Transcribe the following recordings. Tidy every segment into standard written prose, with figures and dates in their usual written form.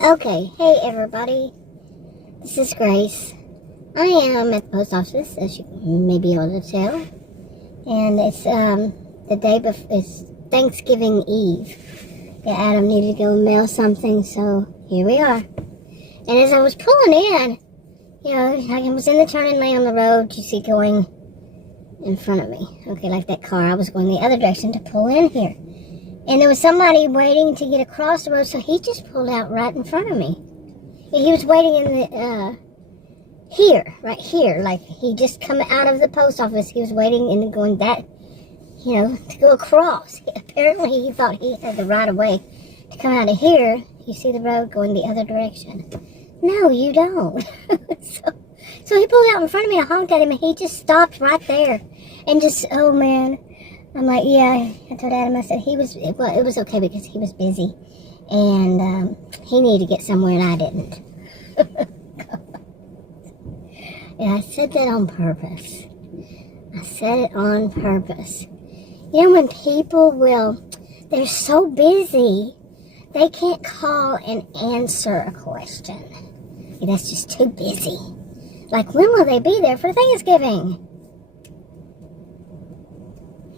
Okay, hey everybody, this is Grace. I am at the post office, as you may be able to tell, and it's the day before, it's Thanksgiving Eve. Yeah, Adam needed to go mail something, so here we are. And as I was pulling in, I was in the turning lane on the road, you see going in front of me. Okay, like that car, I was going the other direction to pull in here. And there was somebody waiting to get across the road, so he just pulled out right in front of me. And he was waiting in the, right here, like he just come out of the post office. He was waiting and going that, to go across. Apparently he thought he had the right of way to come out of here. You see the road going the other direction. No, you don't. So he pulled out in front of me. I honked at him and he just stopped right there. And just, oh man. I'm like, yeah, I told Adam, I said it was okay because he was busy. And he needed to get somewhere and I didn't. Yeah, I said that on purpose. I said it on purpose. When people they're so busy, they can't call and answer a question. That's just too busy. Like, when will they be there for Thanksgiving?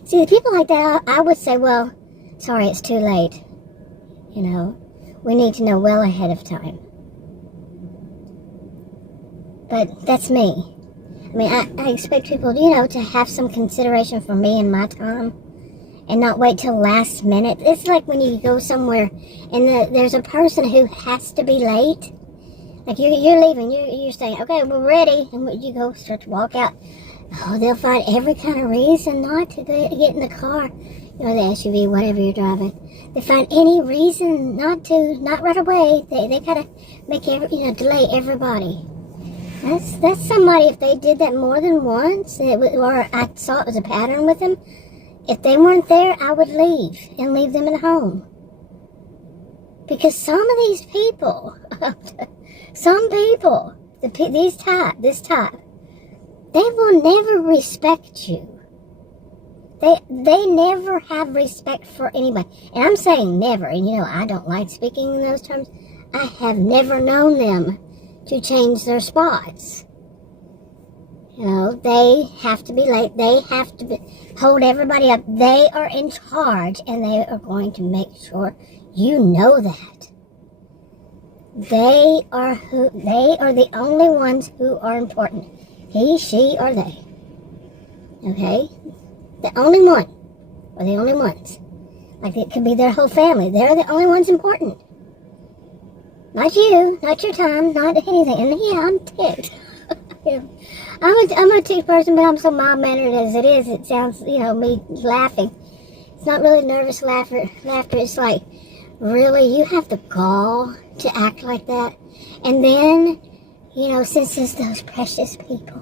See, the people like that, I would say, well, sorry, it's too late. We need to know well ahead of time. But that's me. I mean, I expect people, to have some consideration for me and my time and not wait till last minute. It's like when you go somewhere and there's a person who has to be late. Like, you're leaving, you're saying, okay, we're ready. And you go, start to walk out. Oh, they'll find every kind of reason not to get in the car, the SUV, whatever you're driving. They find any reason not right away. They gotta make delay everybody. That's somebody, if they did that more than once, or I saw it was a pattern with them, if they weren't there, I would leave and leave them at home. Because some of these people, this type, they will never respect you. They never have respect for anybody. And I'm saying never. And I don't like speaking in those terms. I have never known them to change their spots. They have to be late. They have to hold everybody up. They are in charge and they are going to make sure you know that. They are the only ones who are important. He, she, or they. Okay? The only one. Or the only ones. Like, it could be their whole family. They're the only ones important. Not you. Not your time. Not anything. And yeah, I'm ticked. I'm a ticked person, but I'm so mild-mannered as it is. It sounds, me laughing. It's not really nervous laughter. It's like, really? You have the gall to act like that? And then, since it's those precious people,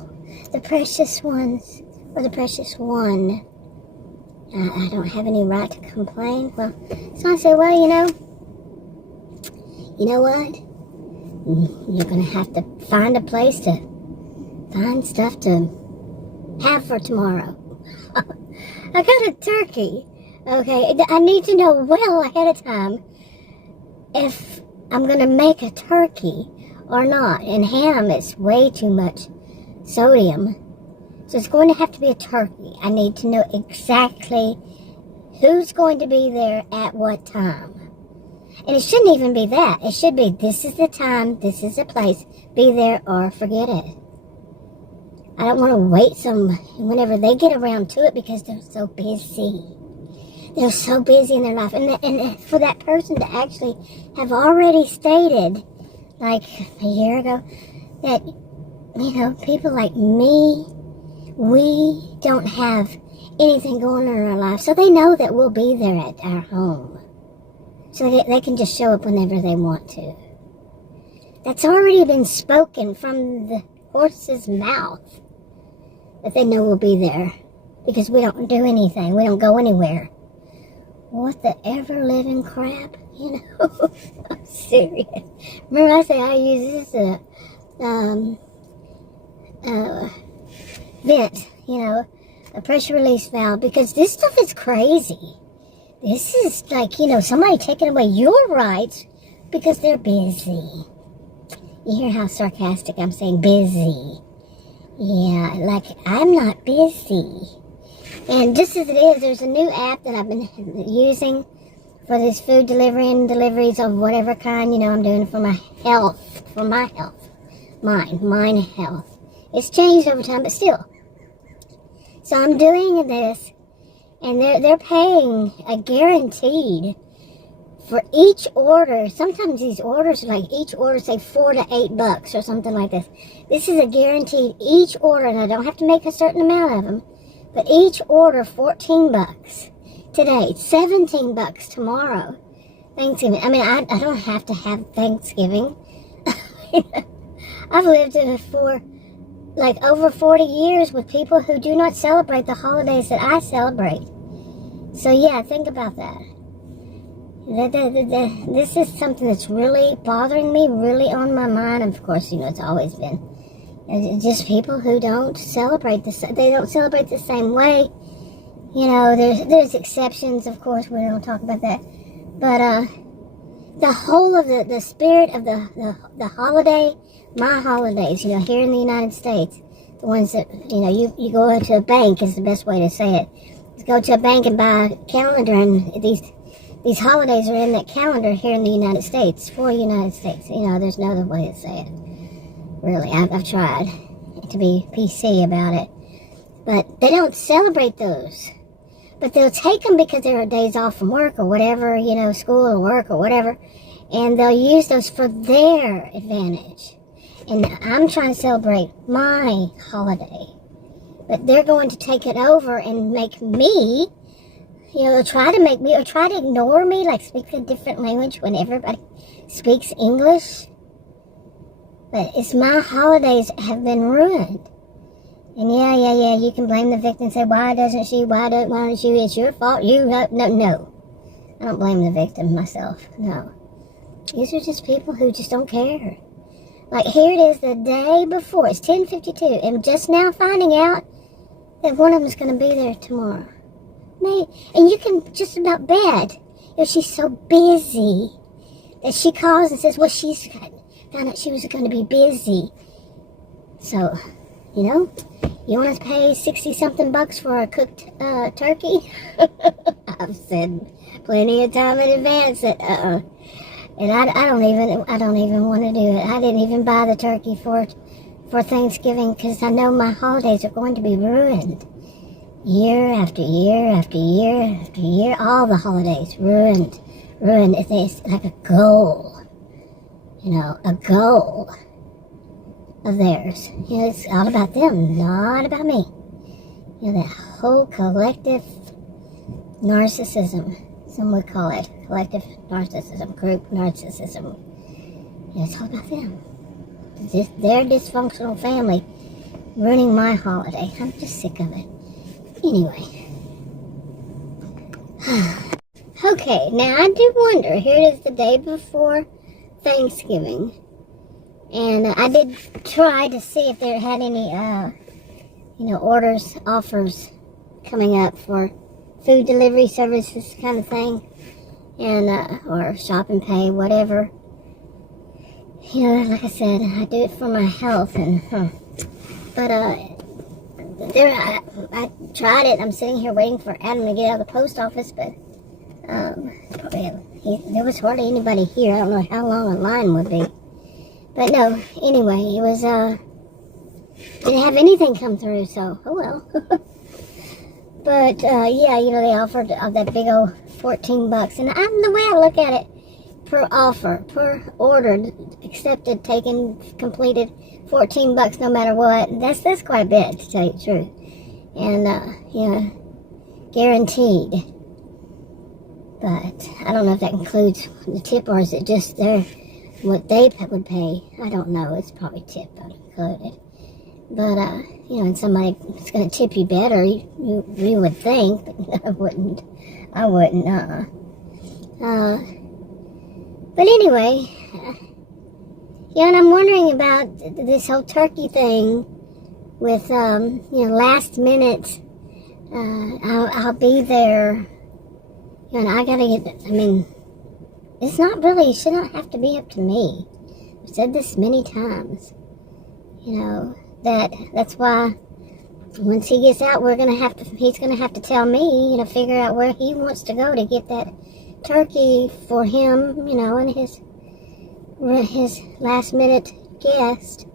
the precious ones, or the precious one, I don't have any right to complain. Well, so I say, well, you know what? You're going to have to find a place to find stuff to have for tomorrow. I got a turkey. Okay, I need to know well ahead of time if I'm going to make a turkey or not. And ham is way too much sodium. So it's going to have to be a turkey. I need to know exactly who's going to be there at what time. And it shouldn't even be that. It should be, this is the time, this is the place, be there or forget it. I don't want to wait whenever they get around to it because they're so busy. They're so busy in their life. And for that person to actually have already stated, like a year ago, that, people like me, we don't have anything going on in our life. So they know that we'll be there at our home. So they can just show up whenever they want to. That's already been spoken from the horse's mouth. That they know we'll be there. Because we don't do anything. We don't go anywhere. What the ever-living crap? I'm serious. Remember I say I use this vent, a pressure release valve, because this stuff is crazy. This is like, somebody taking away your rights because they're busy. You hear how sarcastic I'm saying busy. Yeah, like I'm not busy. And just as it is, there's a new app that I've been using for this food delivery and deliveries of whatever kind, I'm doing for my health. Mine health. It's changed over time, but still. So I'm doing this, and they're paying a guaranteed for each order. Sometimes these orders, like each order, say $4 to $8 or something like this. This is a guaranteed each order, and I don't have to make a certain amount of them. But each order, $14 today, $17 tomorrow, Thanksgiving. I mean, I don't have to have Thanksgiving. I've lived for like over 40 years with people who do not celebrate the holidays that I celebrate. So yeah, think about that. This is something that's really bothering me, really on my mind. Of course, it's always been. Just people who don't celebrate they don't celebrate the same way. There's exceptions, of course. We don't talk about that. But the whole of the spirit of the holiday, my holidays, here in the United States, the ones that, you go into a bank is the best way to say it. You go to a bank and buy a calendar, and these holidays are in that calendar here in the United States, for the United States. There's no other way to say it. Really, I've tried to be PC about it. But they don't celebrate those. But they'll take them because there are days off from work or whatever, school or work or whatever. And they'll use those for their advantage. And I'm trying to celebrate my holiday. But they're going to take it over and make me, try to make me, or try to ignore me, like speak a different language when everybody speaks English. But it's my holidays have been ruined. And yeah, you can blame the victim and say, why doesn't she, why don't you, it's your fault, no. I don't blame the victim myself, no. These are just people who just don't care. Like here it is the day before, it's 10:52, and just now finding out that one of them is going to be there tomorrow. And you can just about bet, she's so busy that she calls and says, well, found out she was going to be busy. So, you want to pay 60-something bucks for a cooked turkey? I've said plenty of time in advance that, and I don't even want to do it. I didn't even buy the turkey for Thanksgiving because I know my holidays are going to be ruined. Year after year after year after year, all the holidays ruined. It's like a goal. A goal of theirs. It's all about them, not about me. That whole collective narcissism, some would call it. Collective narcissism, group narcissism. It's all about them. Their dysfunctional family ruining my holiday. I'm just sick of it. Anyway. Okay, now I do wonder, here it is the day before Thanksgiving, and I did try to see if there had any offers coming up for food delivery services kind of thing, and or shop and pay, whatever. Like I said, I do it for my health, and but I tried it. I'm sitting here waiting for Adam to get out of the post office, but there was hardly anybody here. I don't know how long a line would be. But no, anyway, it was, didn't have anything come through, so, oh well. But, yeah, they offered that big old $14. And the way I look at it, per offer, per order, accepted, taken, completed, $14 no matter what. That's quite a bit, to tell you the truth. And, guaranteed. But I don't know if that includes the tip, or is it just what they would pay. I don't know. It's probably tip included. But, and somebody's going to tip you better, you would think, but I wouldn't. But anyway, and I'm wondering about this whole turkey thing with, last minute, I'll be there. And I gotta get, it's not really, it should not have to be up to me. I've said this many times. You know, that's why once he gets out, he's gonna have to tell me, you know, figure out where he wants to go to get that turkey for him, you know, and his last minute guest.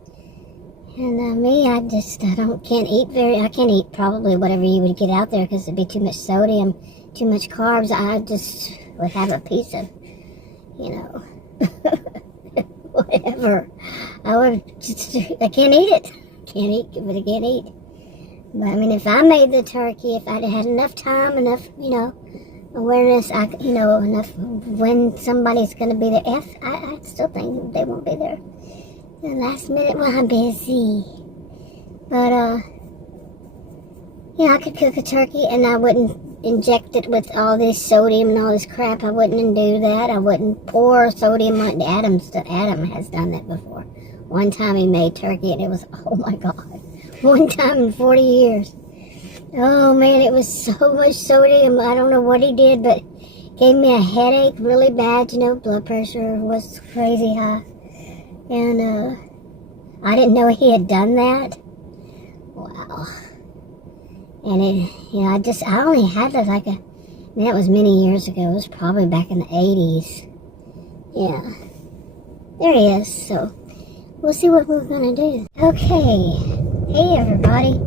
And me, I can't eat probably whatever you would get out there because it'd be too much sodium, too much carbs. I just would have a piece of, you know, whatever. I can't eat it. Can't eat, but I can't eat. But I mean, if I made the turkey, if I'd had enough time, enough, you know, awareness, enough when somebody's going to be there. I still think they won't be there. The last minute, well, I'm busy. But, I could cook a turkey and I wouldn't inject it with all this sodium and all this crap. I wouldn't do that. I wouldn't pour sodium on Adam has done that before. One time he made turkey and it was, oh my God. One time in 40 years. Oh man, it was so much sodium. I don't know what he did, but gave me a headache really bad. You know, blood pressure was crazy high. And I didn't know he had done that. Wow. And I only had that that was many years ago. It was probably back in the 80s. Yeah. There he is. So we'll see what we're going to do. Okay. Hey everybody.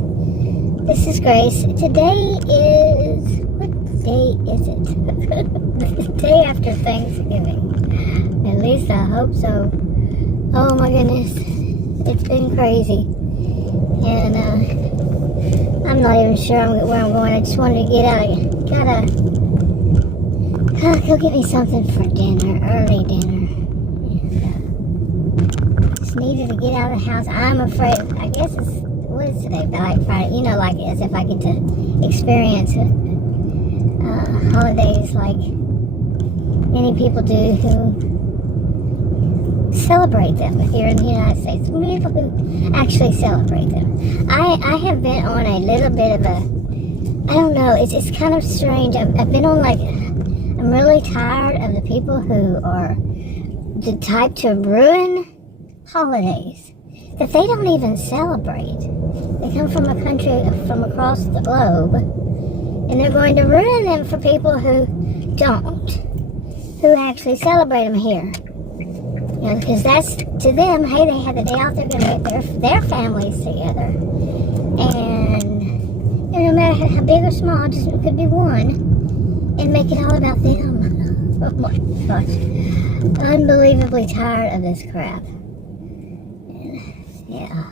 This is Grace. Today is, what day is it? The day after Thanksgiving. At least I hope so. Oh my goodness. It's been crazy. And I'm not even sure where I'm going. I just wanted to get out. Go get me something for dinner, early dinner. And just needed to get out of the house. I'm afraid, I guess what is today? Like Friday, you know, like as if I get to experience holidays like many people do who celebrate them here in the United States. People who actually celebrate them. I have been on a little bit of a, I don't know, it's kind of strange. I've been on I'm really tired of the people who are the type to ruin holidays that they don't even celebrate. They come from a country from across the globe, and they're going to ruin them for people who don't, who actually celebrate them here. You know, because that's, to them, hey, they had the day off, they're going to get their families together. And no matter how big or small, just it could be one, and make it all about them. Oh my gosh. Unbelievably tired of this crap. Yeah.